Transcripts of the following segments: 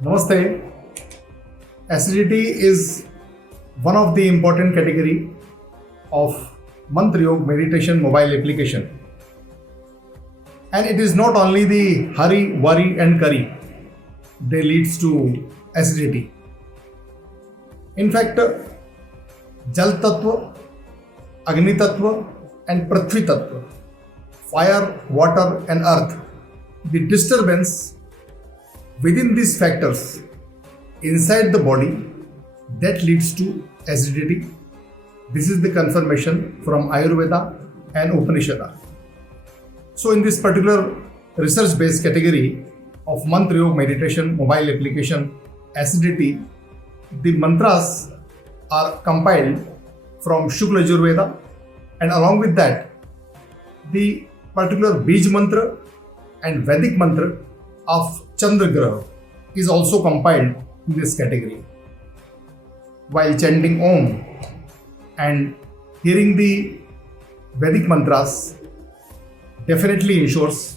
Namaste. Acidity is one of the important category of Mantra Yoga meditation mobile application. And it is not only the hurry, worry and curry that leads to acidity. In fact, Jal Tattva, Agni Tattva and Prithvi Tattva, fire, water and earth, the disturbance within these factors inside the body that leads to acidity. This is the confirmation from Ayurveda and Upanishad. So in this particular research-based category of Mantra Yoga meditation mobile application acidity, the mantras are compiled from Shukla Yajurveda, and along with that the particular Bij mantra and Vedic mantra of Chandra Graha is also compiled in this category. While chanting Om and hearing the Vedic mantras definitely ensures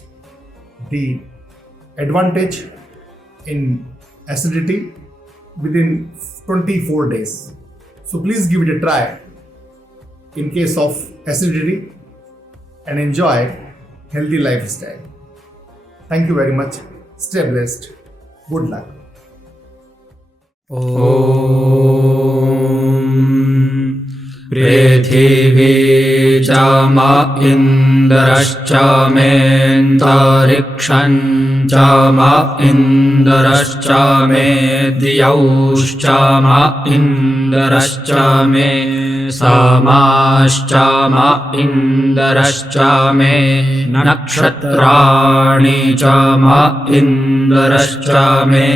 the advantage in acidity within 24 days. So please give it a try in case of acidity and enjoy healthy lifestyle. Thank you very much. Stay blessed. Good luck. ॐ पृथिवी च म इन्द्रश्च मेऽन्तरिक्षं च म इन्द्रश्च मे द्यौश्च म इन्द्रश्च मे समाश्च म इन्द्रश्च मे नक्षत्राणि च म इन्द्रश्च मे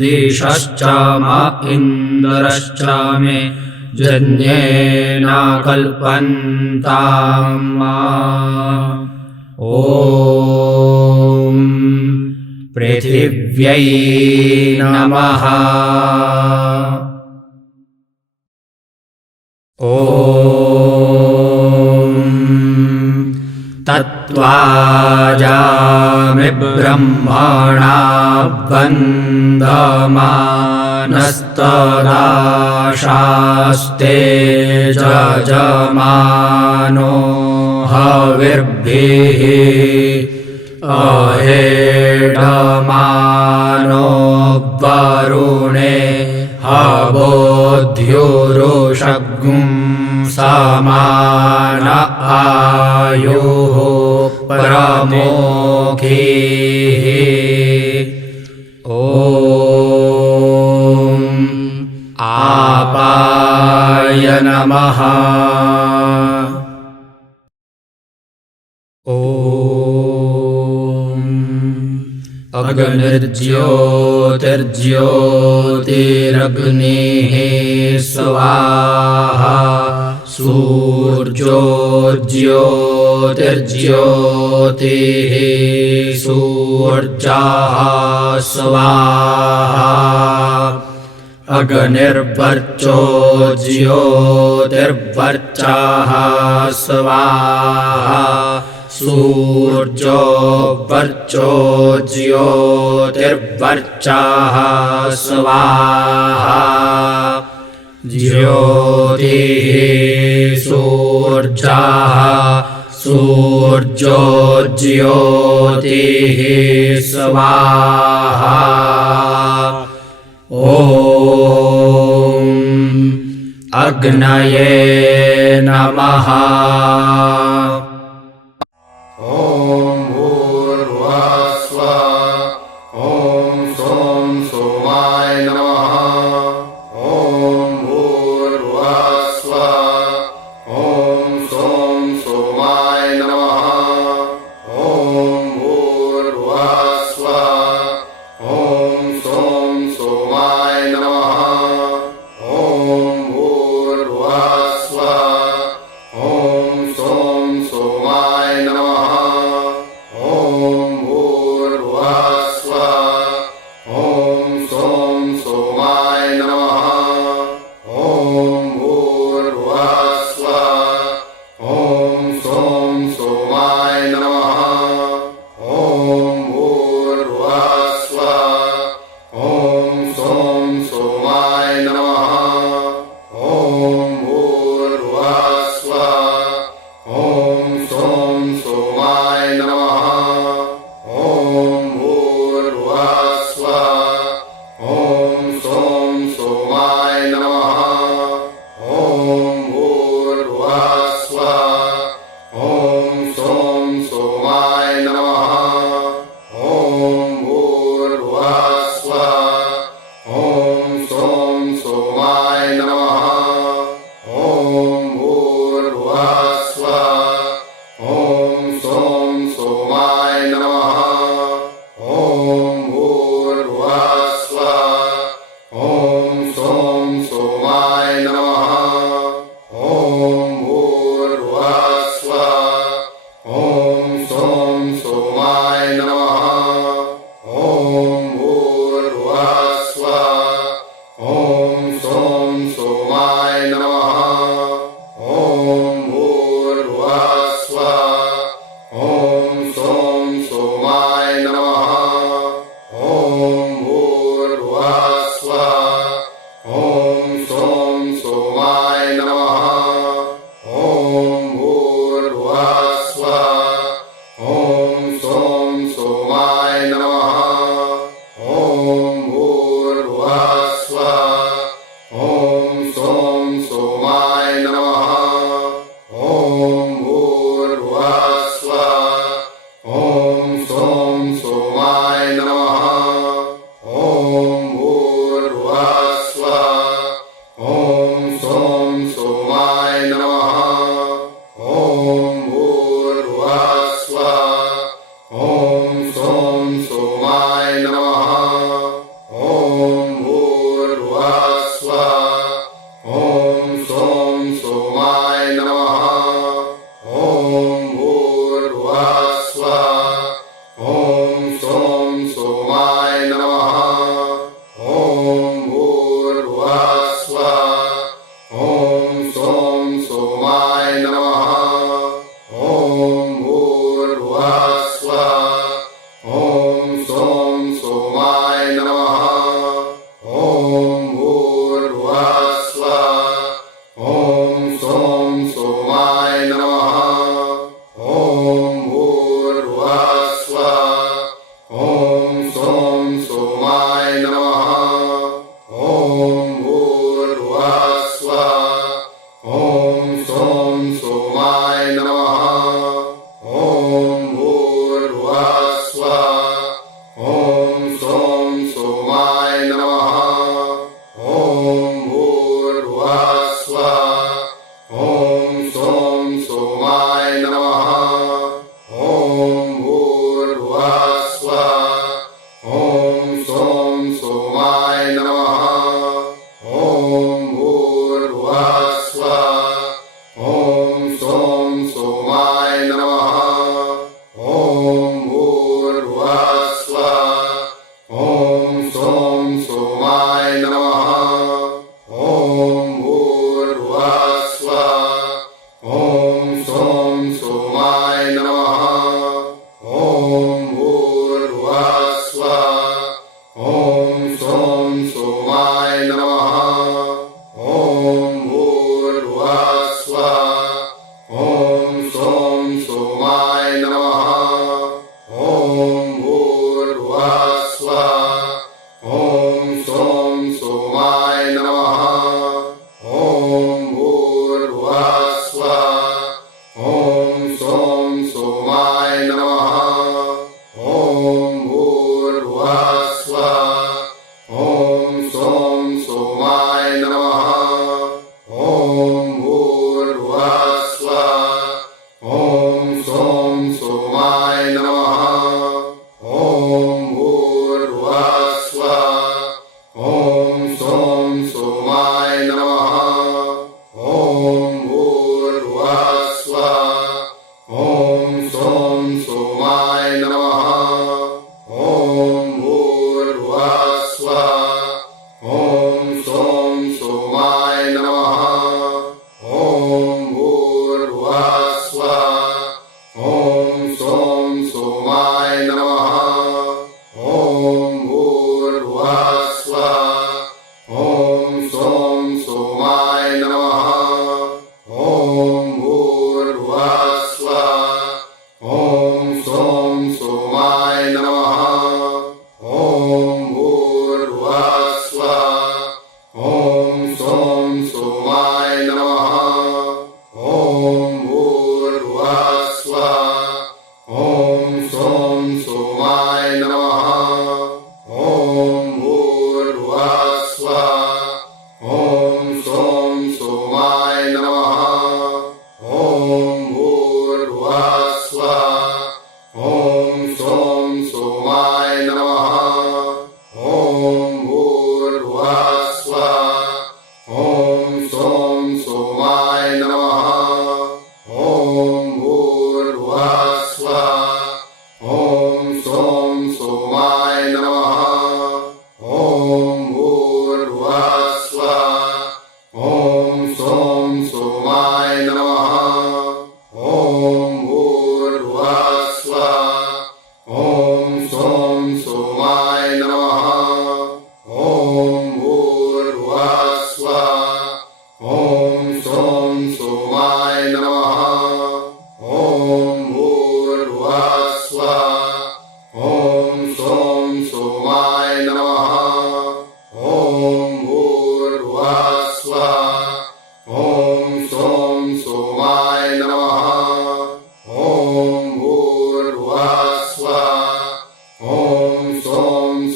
दिशश्च म इन्द्रश्च मे जन्येन कल्पन्ताम्। ॐ पृथिव्यै नमः। ॐ तत्त्वाजामि ब्रह्मणा वन्दमानस्तदाशास्ते जजमानो हविर्भिः अहेडमानो वरुणे हवोद्युरुषग्ं समान आयुः प्रमोखीः। ॐ आपाय नमः। ॐ अग्निर्ज्योतिर्ज्योतिरग्निः स्वाहा। सूर्यो ज्योतिर्ज्योतिः सूर्यः स्वाहा। अग्निर्वर्चो ज्योतिर्वर्चः स्वाहा। सूर्यो वर्चो ज्योतिर्वर्चः स्वाहा। ज्योतिः सूर्यः सूर्यो ज्योतिः स्वाहा। ॐ अग्नये नमः। Om